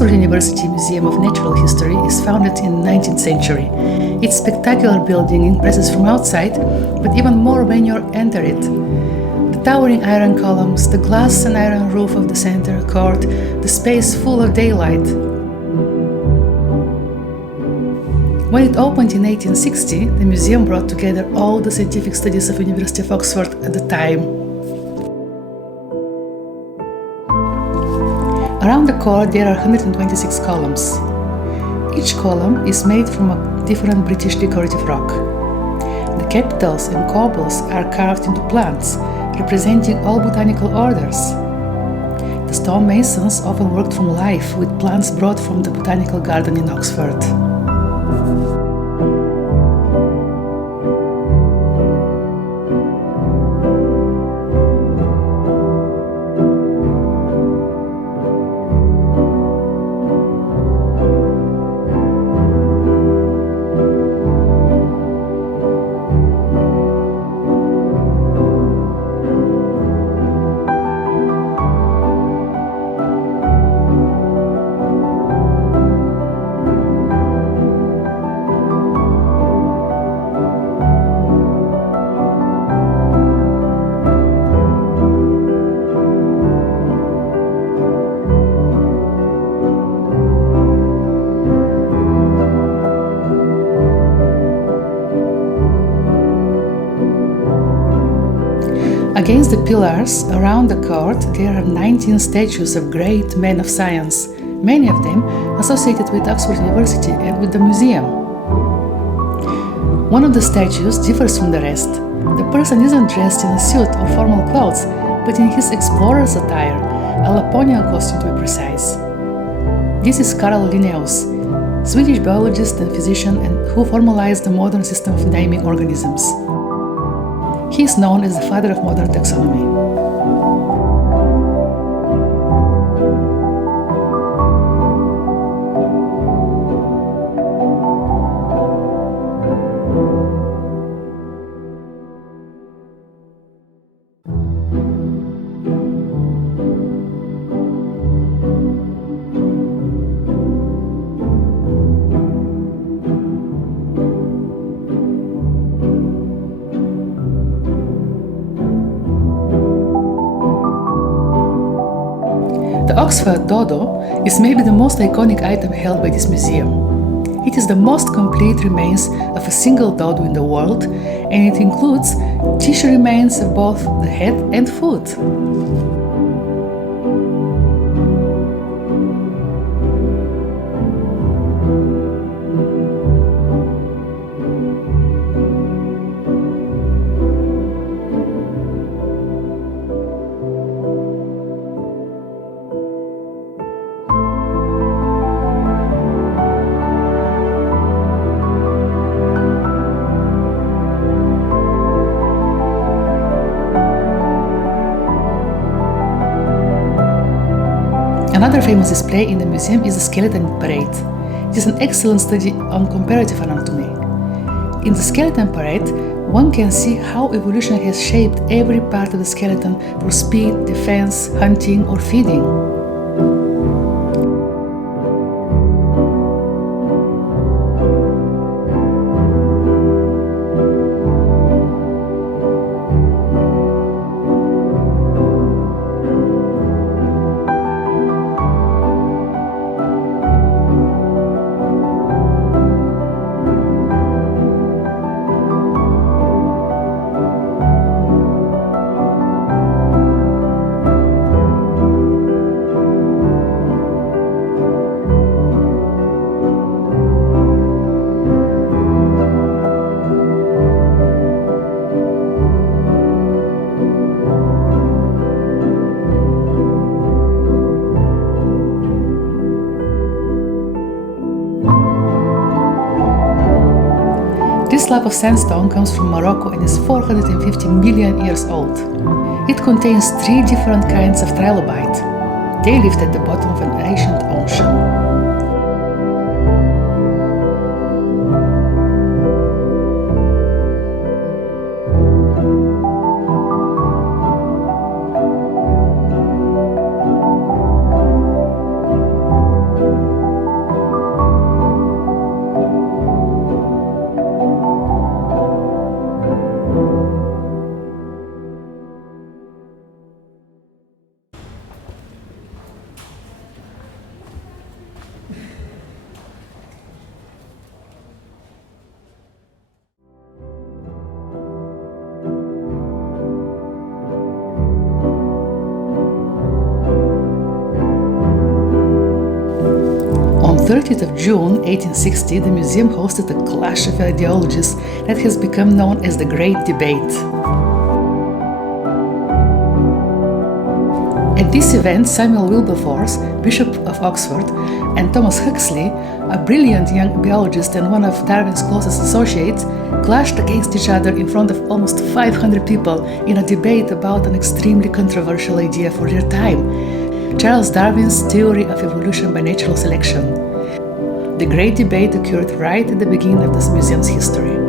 Oxford University Museum of Natural History is founded in the 19th century. Its spectacular building impresses from outside, but even more when you enter it. The towering iron columns, the glass and iron roof of the center court, the space full of daylight. When it opened in 1860, the museum brought together all the scientific studies of University of Oxford at the time. Around the court there are 126 columns. Each column is made from a different British decorative rock. The capitals and corbels are carved into plants, representing all botanical orders. The stonemasons often worked from life with plants brought from the botanical garden in Oxford. Against the pillars around the court there are 19 statues of great men of science, many of them associated with Oxford University and with the museum. One of the statues differs from the rest. The person isn't dressed in a suit or formal clothes, but in his explorer's attire, a Laponian costume to be precise. This is Carl Linnaeus, Swedish biologist and physician who formalized the modern system of naming organisms. He is known as the father of modern taxonomy. The Oxford dodo is maybe the most iconic item held by this museum. It is the most complete remains of a single dodo in the world, and it includes tissue remains of both the head and foot. Another famous display in the museum is the skeleton parade. It is an excellent study on comparative anatomy. In the skeleton parade, one can see how evolution has shaped every part of the skeleton for speed, defense, hunting, or feeding. This slab of sandstone comes from Morocco and is 450 million years old. It contains 3 different kinds of trilobite. They lived at the bottom of an ancient ocean. 30th of June 1860, the museum hosted a clash of ideologies that has become known as the Great Debate. At this event, Samuel Wilberforce, Bishop of Oxford, and Thomas Huxley, a brilliant young biologist and one of Darwin's closest associates, clashed against each other in front of almost 500 people in a debate about an extremely controversial idea for their time: Charles Darwin's theory of evolution by natural selection. The Great Debate occurred right at the beginning of this museum's history.